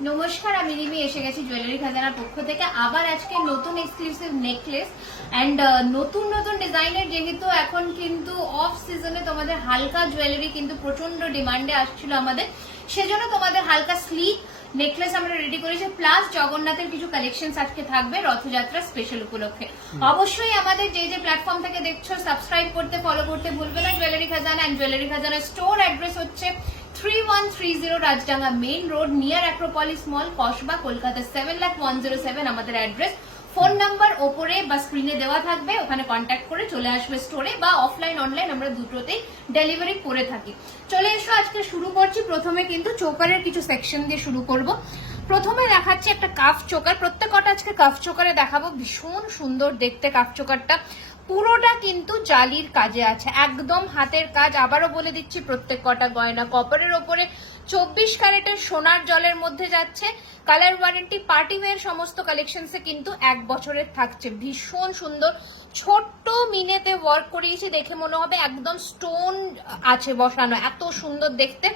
নমস্কার, আমি রিমি এসে গেছি জুয়েলারি খাজানার পক্ষ থেকে আবার আজকে নতুন এক্সক্লুসিভ নেকলেস এন্ড নতুন নতুন ডিজাইনের। যেহেতু এখন কিন্তু অফ সিজনে তোমাদের হালকা জুয়েলারি কিন্তু প্রচন্ড ডিমান্ডে আসছিল আমাদের, সেজন্য তোমাদের হালকা স্লিক নেকলেস আমরা রেডি করেছি, প্লাস জগন্নাথের কিছু কালেকশন আজকে থাকবে রথযাত্রা স্পেশাল উপলক্ষে। অবশ্যই আমাদের যে যে প্ল্যাটফর্ম থেকে দেখছো সাবস্ক্রাইব করতে, ফলো করতে ভুলবে না জুয়েলারি খাজানা। এন্ড জুয়েলারি খাজানা স্টোর অ্যাড্রেস হচ্ছে 3130 Rajdanga main road near Acropolis মল, কসবা, কলকাতা 7,01,07 আমাদের অ্যাড্রেস। ফোন নাম্বার ওপরে বা স্ক্রিনে দেওয়া থাকবে, ওখানে কন্ট্যাক্ট করে চলে আসবে স্টোরে, বা অফলাইন অনলাইন আমরা দুটোতেই ডেলিভারি করে থাকি। চলে এসো, আজকে শুরু করছি। প্রথমে কিন্তু চোকারের কিছু সেকশন দিয়ে শুরু করব। প্রথমে দেখাচ্ছি একটা কাফ চোকার, প্রত্যেকটা আজকে কাফ চোকারে দেখাবো। ভীষণ সুন্দর দেখতে কাফ চোকারটা, পুরোটা কিন্তু জালির কাজে আছে, একদম হাতের কাজ। আবারও বলে দিচ্ছি, প্রত্যেক কটা গয়না কপারের ওপরে 24 ক্যারেটের সোনার জলের মধ্যে যাচ্ছে। কালার ওয়ারেন্টি, পার্টি ওয়্যার সমস্ত কালেকশনসে কিন্তু 1 বছরের থাকছে। ভীষণ সুন্দর ছোট্ট মিনেতে ওয়ার্ক করিয়েছি, দেখে মনে হবে একদম স্টোন আছে বসানো, এত সুন্দর দেখতে।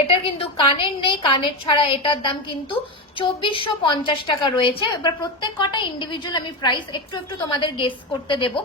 এটার কিন্তু কানের নেই, কানের ছাড়া এটার দাম কিন্তু 2450 টাকা রয়েছে। এবার প্রত্যেক কটা ইন্ডিভিজুয়াল আমি প্রাইস একটু একটু তোমাদের গেস করতে দেবো,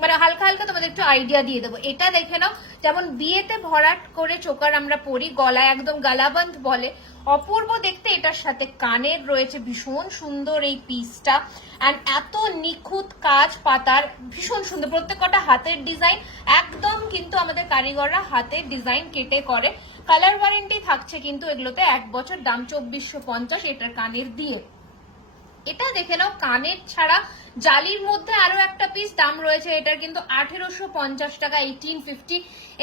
মানে হালকা হালকা তোমাদের একটু আইডিয়া দিয়ে দেবো। এটা দেখে নাও, যেমন বিয়েতে ভরাট করে চোকার আমরা পরি, গলায় একদম গালাবন্ধ বলে, অপূর্ব দেখতে। এটার সাথে কানের রয়েছে, ভীষণ সুন্দর এই পিসটা, অ্যান্ড এত নিখুঁত কাজ পাতার, ভীষণ সুন্দর। প্রত্যেকটা হাতের ডিজাইন, একদম কিন্তু আমাদের কারিগররা হাতের ডিজাইন কেটে করে। কালার ওয়ারেন্টি থাকছে কিন্তু এগুলোতে 1 বছর, দাম 2450 এটার কানের দিয়ে। এটা দেখে নাও, কানের ছাড়া জালির মধ্যে আরো একটা পিস, দাম রয়েছে এটার কিন্তু 1850 টাকা, 1850।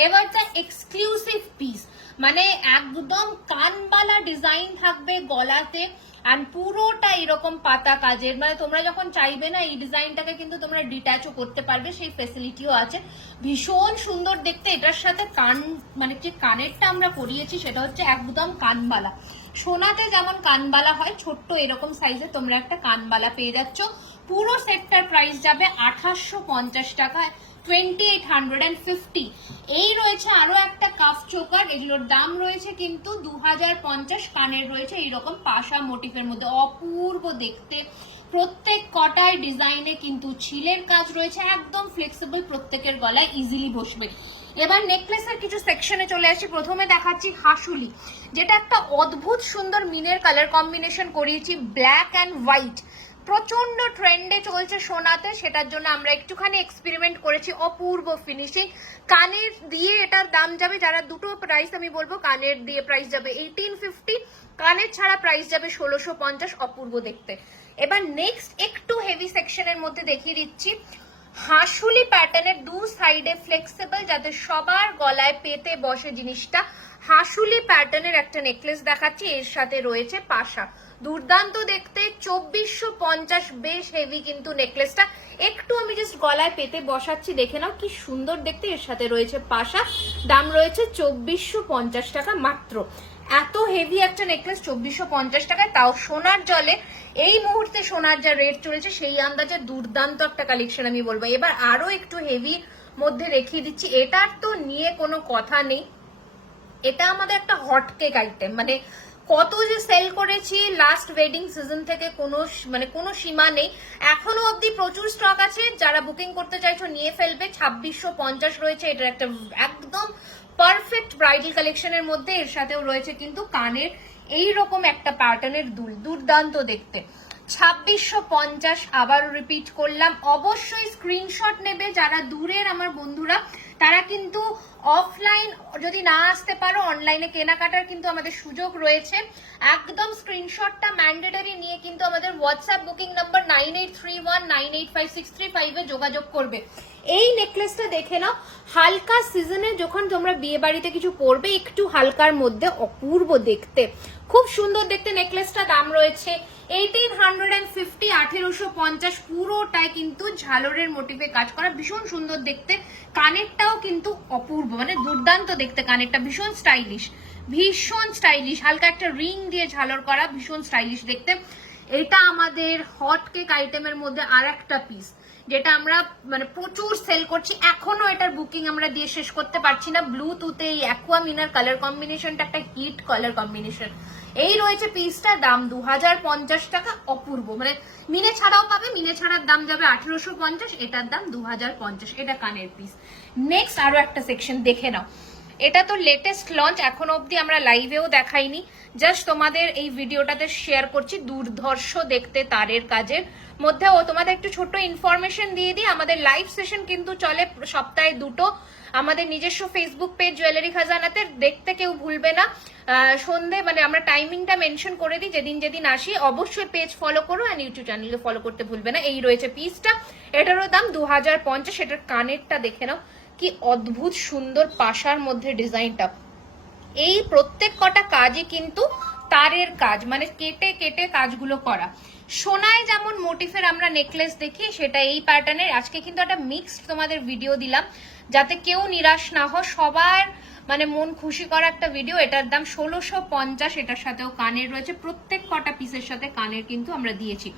এবার যা এক্সক্লুসিভ পিস, মানে একদম কানবালা ডিজাইন থাকবে গলাতে, আর পুরোটা এরকম পাতা কাজের, মানে তোমরা যখন চাইবে না এই ডিজাইনটাকে কিন্তু তোমরা ডিট্যাচও করতে পারবে, সেই ফেসিলিটিও আছে। ভীষণ সুন্দর দেখতে। এটার সাথে কান, মানে যে কানেরটা আমরা করিয়েছি সেটা হচ্ছে একদম কানবালা। সোনাতে যেমন কানবালা হয়, ছোট্ট এরকম সাইজে তোমরা একটা কানবালা পেয়ে যাচ্ছ। পুরো সেটটার প্রাইস যাবে 2850 টাকায়, 2850। এই রয়েছে আরো একটা কাফ চোকার, এগুলোর দাম রয়েছে কিন্তু 2050। কানের রয়েছে এইরকম পাশা মোটিফের মধ্যে, অপূর্ব দেখতে। প্রত্যেক কটায় ডিজাইনে কিন্তু ছিলের কাজ রয়েছে, একদম ফ্লেক্সিবল, প্রত্যেকের গলায় ইজিলি বসবে। এবার নেকলেসের কিছু সেকশনে চলে আসি। প্রথমে দেখাচ্ছি হাসুলি, যেটা একটা অদ্ভুত সুন্দর মিনের কালার কম্বিনেশন করিয়েছি, ব্ল্যাক অ্যান্ড হোয়াইট। প্রচন্ড ট্রেন্ডে চলছে সোনাতে, সেটার জন্য আমরা একটুখানি এক্সপেরিমেন্ট করেছি। অপূর্ব ফিনিশিং। কানের দিয়ে এটার দাম যাবে, যারা দুটো প্রাইস আমি বলবো, কানের দিয়ে প্রাইস যাবে 1850, কানের ছাড়া প্রাইস যাবে 1650। অপূর্ব দেখতে। এবার নেক্সট একটু হেভি সেকশনের মধ্যে দেখিয়ে দিচ্ছি, হাসুলি প্যাটার্নের, দু সাইডে ফ্লেক্সিবল, যাতে সবার গলায় পেতে বসে জিনিসটা। হাসুলি প্যাটার্নের একটা নেকলেস দেখাচ্ছি, এর সাথে রয়েছে পাশা, দুর্দান্ত দেখতে, 2450। বেশ হেভি কিন্তু নেকলেসটা। একটু আমি জাস্ট গলায় পেতে বসাচ্ছি, দেখে নাও কি সুন্দর দেখতে। এর সাথে রয়েছে পাশা, দাম রয়েছে 2450 টাকা মাত্র। এত হেভি একটা নেকলেস 2450 টাকায়, তাও সোনার জলে। এই মুহূর্তে সোনার যা রেট চলেছে সেই আন্দাজে দুর্দান্ত একটা কালেকশন আমি বলবো। এবার আরো একটু হেভি মধ্যে দেখিয়ে দিচ্ছি, এটার তো নিয়ে কোনো কথা নেই, এটা আমাদের একটা হটকেক আইটেম, মানে কত যে সেল করেছি লাস্ট ওয়েডিং সিজন থেকে কোনো সীমা নেই। এখনো অবধি প্রচুর স্টক আছে, যারা বুকিং করতে চাইছো নিয়ে ফেলবে। 2650 রয়েছে, এটার একটা একদম পারফেক্ট ব্রাইডাল কালেকশনের মধ্যে। এর সাথেও রয়েছে কিন্তু কানের এইরকম একটা প্যাটার্নের দুল, দুর্দান্ত দেখতে। 2650 আবার রিপিট করলাম। অবশ্যই স্ক্রিনশট নেবে যারা দূরের আমার বন্ধুরা, তারা কিন্তু অফলাইন যদি না আসতে পারো, অনলাইনে কেনাকাটার কিন্তু আমাদের সুযোগ রয়েছে। একদম স্ক্রিনশটটা ম্যান্ডেটরি নিয়ে কিন্তু আমাদের হোয়াটসঅ্যাপ বুকিং নাম্বার 9831985635 এ যোগাযোগ করবে। এই নেকলেসটা দেখে নাও, হালকা সিজনে যখন তোমরা বিয়ে বাড়িতে কিছু পরবে, একটু হালকার মধ্যে অপূর্ব দেখতে, খুব সুন্দর দেখতে নেকলেসটা। দাম রয়েছে 1850, 1850। পুরোটাই কিন্তু ঝালরের মোটিভে কাজ করা, ভীষণ সুন্দর দেখতে। কানেরটাও কিন্তু অপূর্ব, মানে দুর্দান্ত দেখতে। কানেরটা ভীষণ স্টাইলিশ, ভীষণ স্টাইলিশ, হালকা একটা রিং দিয়ে ঝালর করা, ভীষণ স্টাইলিশ দেখতে। এটা আমাদের হট কেক আইটেমের মধ্যে আর একটা পিস, যেটা আমরা মানে প্রচুর সেল করছি। এখনো এটার বুকিং আমরা দিয়ে শেষ করতে পারছি না। ব্লু তুতে এই অ্যাকুয়া মিনার কালার কম্বিনেশনটা একটা হিট কালার কম্বিনেশন। এই রয়েছে পিসটা, দাম 2050 টাকা, অপূর্ব। মানে মিনে ছাড়াও পাবে, মিনে ছাড়ার দাম যাবে 1850, এটার দাম 2050। এটা কানের পিস। নেক্সট আরো একটা সেকশন দেখে নাও। এটা তো লেটেস্ট লঞ্চ, এখনো অবধি আমরা লাইভেও দেখাইনি, জাস্ট তোমাদের এই ভিডিওটাতে শেয়ার করছি। দুর্ধর্ষ দেখতে তারের কাজের মধ্যে। ও তোমাদের একটু ছোট্ট ইনফরমেশন দিয়ে দিই, আমাদের লাইভ সেশন কিন্তু চলে সপ্তাহে 2টো আমাদের নিজস্ব ফেসবুক পেজ জুয়েলারি খাজানাতে, দেখতে কেউ ভুলবে না। সন্ধে মানে আমরা টাইমিংটা মেনশন করে দিই যেদিন যেদিন আসি। অবশ্যই পেজ ফলো করো আর ইউটিউব চ্যানেলকে ফলো করতে ভুলবে না। এই রয়েছে পিসটা, এটারও দাম 2050। এটার কানেরটা দেখে নাও, কি অদ্ভুত সুন্দর পাশার মধ্যে ডিজাইনটা। এই প্রত্যেক কটা কাজই কিন্তু তারের কাজ, মানে কেটে কেটে কাজগুলো করা। সোনায় যেমন মোটিফের আমরা নেকলেস দেখি, সেটা এই প্যাটার্নের। আজকে কিন্তু একটা মিক্সড তোমাদের ভিডিও দিলাম, যাতে কেউ নিরাশ না হয়, সবার মানে মন খুশি করা একটা ভিডিও। এটার দাম 1650। এটার সাথেও কানের রয়েছে, প্রত্যেক কটা পিসের সাথে কানের কিন্তু আমরা দিয়েছি।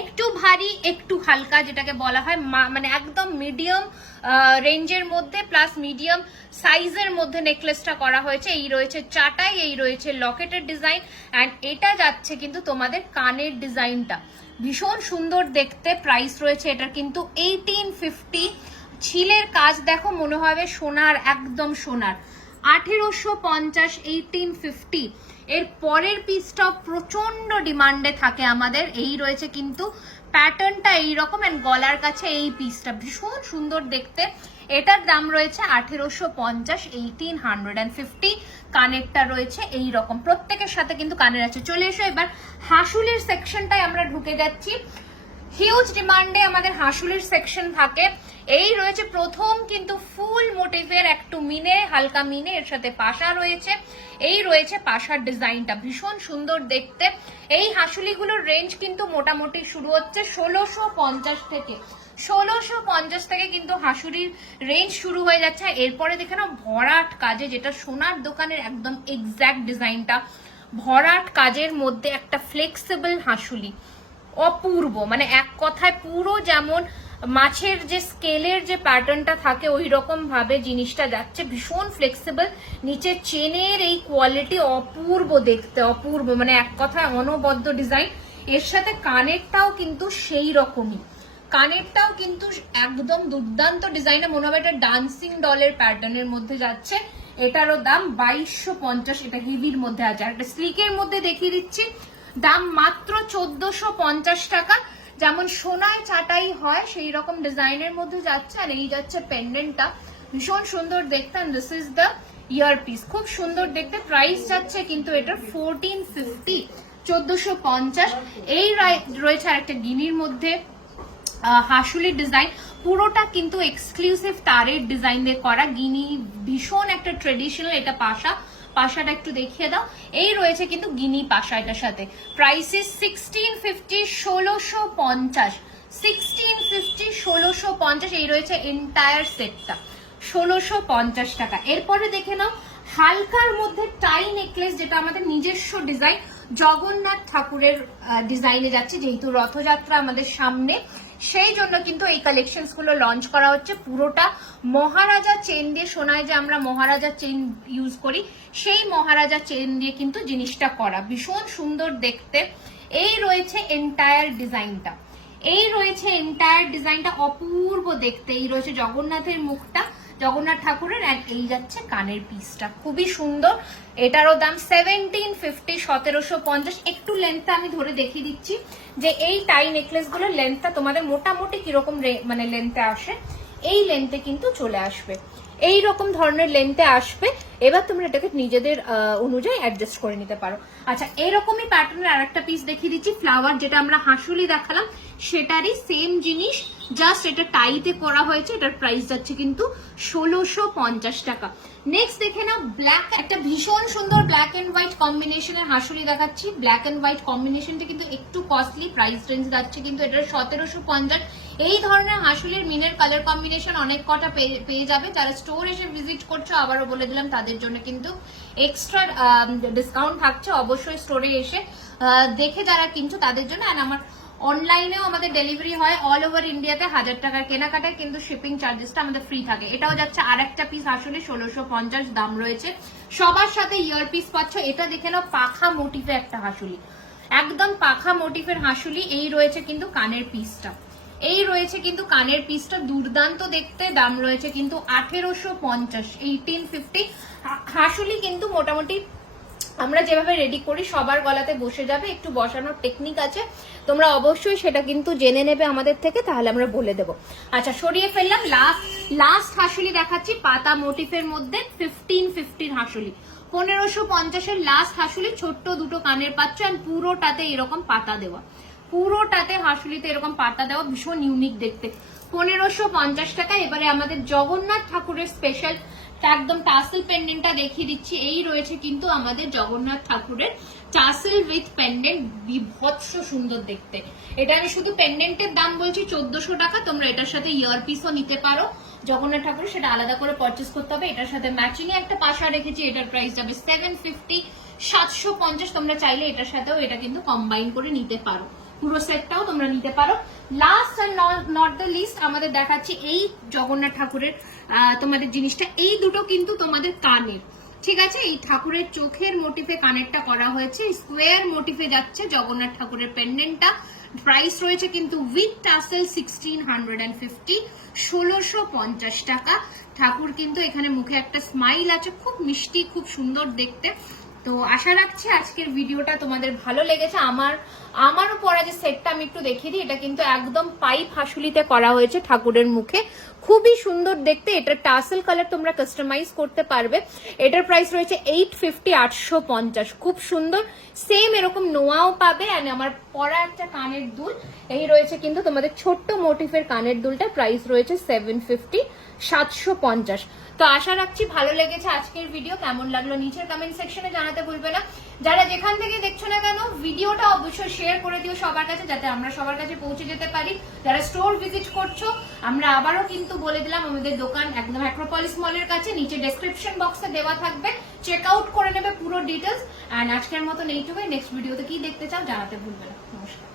একটু ভারী একটু হালকা, যেটাকে বলা হয় মানে একদম মিডিয়াম রেঞ্জের মধ্যে প্লাস মিডিয়াম সাইজের মধ্যে নেকলেসটা করা হয়েছে। এই রয়েছে চাটাই, এই রয়েছে লকেটের ডিজাইন, অ্যান্ড এটা যাচ্ছে কিন্তু তোমাদের কানের ডিজাইনটা ভীষণ সুন্দর দেখতে। প্রাইস রয়েছে এটার কিন্তু 1850। ছিলের কাজ দেখো, মনে হবে সোনার, একদম সোনার। 1850, 1850। এর পরের পিসটাও প্রচন্ড ডিমান্ডে থাকে আমাদের। এই রয়েছে কিন্তু প্যাটার্নটা এইরকম, এন্ড গলার কাছে এই পিসটা ভীষণ সুন্দর দেখতে। এটার দাম রয়েছে 1850, 1850। কানেরটা রয়েছে এই রকম, প্রত্যেকের সাথে কিন্তু কানের আছে। চলে এসো এবার হাসুলের সেকশনটায় আমরা ঢুকে যাচ্ছি। হিউজ ডিমান্ডে আমাদের হাসুলের সেকশন থাকে। এই রয়েছে প্রথম কিন্তু ফুল মোটিভের একটু মিনে, হালকা মিনে, এর সাথে পাশা রয়েছে। এই রয়েছে পাশার ডিজাইনটা ভীষণ সুন্দর দেখতে। এই হাসুলিগুলোর রেঞ্জ কিন্তু মোটামুটি শুরু হচ্ছে 1650 থেকে। 1650 থেকে কিন্তু হাসুলির রেঞ্জ শুরু হয়ে যাচ্ছে। এরপরে দেখে নাও ভরাট কাজে, যেটা সোনার দোকানের একদম এক্স্যাক্ট ডিজাইনটা। ভরাট কাজের মধ্যে একটা ফ্লেক্সিবল হাসুলি, অপূর্ব। মানে এক কথায় পুরো যেমন মাছের যে স্কেলের যে প্যাটার্নটা থাকে ওই রকম ভাবে জিনিসটা যাচ্ছে, ভীষণ ফ্লেক্সিবল। নিচে চেনের এই কোয়ালিটি অপূর্ব দেখতে, অপূর্ব, মানে এক কথায় অনবদ্য ডিজাইন। এর সাথে কানেরটাও কিন্তু সেই রকমই, কানেরটাও কিন্তু একদম দুর্দান্ত ডিজাইনে, মনে হবে এটা ডান্সিং ডলের প্যাটার্নের মধ্যে যাচ্ছে। এটারও দাম 2250। এটা হেভির মধ্যে আছে। একটা স্লিকের মধ্যে দেখিয়ে দিচ্ছি, দাম মাত্র 1450 টাকা। যেমন সোনায় চাটাই হয় সেই রকম ডিজাইনের মধ্যে যাচ্ছে। আর এই যাচ্ছে পেন্ডেন্টটা, ভীষণ সুন্দর দেখতে। This is the year piece, খুব সুন্দর দেখতে। প্রাইস যাচ্ছে কিন্তু এটার 1450, 1450। এই রয়েছে আর একটা গিনির মধ্যে হাসুলির ডিজাইন, পুরোটা কিন্তু এক্সক্লুসিভ তারের ডিজাইন দিয়ে করা। গিনি ভীষণ একটা ট্রেডিশনাল। এটা পাশা, পাশাটা একটু দেখিয়ে দাও। এই রয়েছে কিন্তু গিনি পাশা এটার সাথে। Price is 1650, 1650, 1650, 1650। এই রয়েছে এন্টায়ার সেটটা 1650 টাকা। এরপরে দেখে নাও হালকার মধ্যে টাই নেকলেস, যেটা আমাদের নিজস্ব ডিজাইন, জগন্নাথ ঠাকুরের ডিজাইনে যাচ্ছে। যেহেতু রথযাত্রা আমাদের সামনে, সেই জন্য কিন্তু এই কালেকশনস গুলো লঞ্চ করা হচ্ছে। পুরোটা মহারাজা চেন দিয়ে, সোনায় যে আমরা মহারাজা চেন ইউজ করি সেই মহারাজা চেন দিয়ে কিন্তু জিনিসটা করা, ভীষণ সুন্দর দেখতে। এই রয়েছে এন্টায়ার ডিজাইনটা, এই রয়েছে এন্টায়ার ডিজাইনটা, অপূর্ব দেখতে। এই রয়েছে জগন্নাথের মুখটা, জগন্নাথ ঠাকুরের, আর এই যাচ্ছে কানের পিসটা, খুবই সুন্দর। এটারও দাম 1750, 1750। একটু লেন্থটা আমি ধরে দেখিয়ে দিচ্ছি যে এই টাই নেকলেস গুলোর লেন্থটা তোমাদের মোটামুটি কিরকম মানে লেন্থে আসে। এই লেন্থে কিন্তু চলে আসবে, এই রকম ধরনের লেন্থে আসবে। এবার তোমরা এটাকে নিজেদের অনুযায়ী অ্যাডজাস্ট করে নিতে পারো। আচ্ছা, এরকমই প্যাটার্নের আরেকটা পিস দেখিয়ে দিচ্ছি, ফ্লাওয়ার, যেটা আমরা হাসুলি দেখালাম সেটারই সেম জিনিস, জাস্ট এটা টাইতে করা হয়েছে। এটার প্রাইস যাচ্ছে কিন্তু 1650 টাকা। নেক্সট দেখে নাও ব্ল্যাক, একটা ভীষণ সুন্দর ব্ল্যাক এন্ড হোয়াইট কম্বিনেশনের হাসুলি দেখাচ্ছি। ব্ল্যাক এন্ড হোয়াইট কম্বিনেশনটা কিন্তু একটু কস্টলি, প্রাইস রেঞ্জ যাচ্ছে কিন্তু এটার 1750। এই ধরনের হাসুলির মিনের কালার কম্বিনেশন অনেক কটা পেয়ে যাবে। যারা স্টোর এসে ভিজিট করছো, আবারও বলে দিলাম, তাদের জন্য কিন্তু এক্সট্রা ডিসকাউন্ট থাকছে। অবশ্যই স্টোরে এসে দেখে যারা কিনছো তাদের জন্য। আর আমার অনলাইনেও আমাদের ডেলিভারি হয় অল ওভার ইন্ডিয়াতে। 1000 টাকার কেনাকাটায় কিন্তু শিপিং চার্জেসটা আমাদের ফ্রি থাকে। এটাও যাচ্ছে আর একটা পিস আসলে 1650 দাম রয়েছে। সবার সাথে ইয়ার পিস পাচ্ছ। এটা দেখে নাও পাখা মোটিভে একটা হাসুলি, একদম পাখা মোটিভের হাসুলি। এই রয়েছে কিন্তু কানের পিসটা, এই রয়েছে কিন্তু কানের পিসটা দুর্দান্ত দেখতে। দাম রয়েছে কিন্তু 1850, 1850। হাসুলি কিন্তু মোটামুটি আমরা যেভাবে রেডি করি সবার গলাতে বসে যাবে, একটু বসানোর টেকনিক আছে, তোমরা অবশ্যই সেটা কিন্তু জেনে নেবে আমাদের থেকে, তাহলে আমরা বলে দেবো। আচ্ছা সরিয়ে ফেললাম। লাস্ট হাসুলি দেখাচ্ছি পাতা মোটিফের মধ্যে 1550 হাসুলি, 1550-এর লাস্ট হাসুলি। ছোট্ট দুটো কানের পাচ্ছ আর পুরোটাতে এরকম পাতা দেওয়া, পুরোটাতে হাসুলিতে এরকম পাতা দেওয়া, ভীষণ ইউনিক দেখতে। 1550 টাকা। এবারে আমাদের জগন্নাথ ঠাকুরের স্পেশাল একদম টাসেল পেন্ডেন্টটা দেখিয়ে দিচ্ছি। এই রয়েছে কিন্তু আমাদের জগন্নাথ ঠাকুরের টাসেল উইথ পেন্ডেন্ট, বিভৎস সুন্দর দেখতে। এটা আমি শুধু পেন্ডেন্টের দাম বলছি 1400 টাকা। তোমরা এটার সাথে ইয়ারপিসও নিতে পারো জগন্নাথ ঠাকুরের, সেটা আলাদা করে পারচেস করতে হবে। এটার সাথে ম্যাচিং এ একটা পাশা রেখেছি, এটার প্রাইস যাবে 750, 750। তোমরা চাইলে এটার সাথেও এটা কিন্তু কম্বাইন করে নিতে পারো, পুরো সেটটাও তোমরা নিতে পারো। Last and not the least আমাদের দেখাচ্ছি এই জগন্নাথ ঠাকুরের তোমাদের জিনিসটা। এই দুটো কিন্তু তোমাদের কানের, ঠিক আছে? এই ঠাকুরের চোখের মোটিফে কানেরটা করা হয়েছে, স্কোয়ার মোটিফে যাচ্ছে জগন্নাথ ঠাকুরের পেন্ডেন্টটা। প্রাইস রয়েছে কিন্তু উইথ টাসেল 1650, 1650 টাকা। ঠাকুর কিন্তু এখানে মুখে একটা স্মাইল আছে, খুব মিষ্টি, খুব সুন্দর দেখতে। তো আশা রাখছি আজকের ভিডিওটা তোমাদের ভালো লেগেছে। আমারও পরা যে সেটটা আমি একটু দেখিয়ে দিই, এটা কিন্তু একদম পাইপ হাসুলিতে করা হয়েছে ঠাকুরের মুখে, খুবই সুন্দর দেখতে। এটা টাসেল কালার তোমরা কাস্টমাইজ করতে পারবে। এটার প্রাইস রয়েছে 850, 850, খুব সুন্দর। সেম এরকম নোয়াও পাবে। আর আমার পরা একটা কানের দুল, এই রয়েছে কিন্তু তোমাদের ছোট্ট মোটিফের কানের দুলটা, প্রাইস রয়েছে 750, 750। তো আশা রাখছি ভালো লেগেছে আজকের ভিডিও। কেমন লাগলো নিচের কমেন্ট সেকশনে জানাতে ভুলবে না। যারা যেখান থেকে দেখছো না কেন ভিডিওটা অবশ্যই শেয়ার করে দিও সবার কাছে, যাতে আমরা সবার কাছে পৌঁছে যেতে পারি। যারা স্টোর ভিজিট করছো, আমরা আবারও কিন্তু বলে দিলাম আমাদের দোকান একদম অ্যাক্রোপলিস মলের কাছে, নিচে ডেসক্রিপশন বক্সে দেওয়া থাকবে, চেক আউট করে নেবে পুরো ডিটেলস। এন্ড আজকের মতন এইটুকুই। নেক্সট ভিডিওতে কি দেখতে চাও জানাতে ভুলবে না। নমস্কার।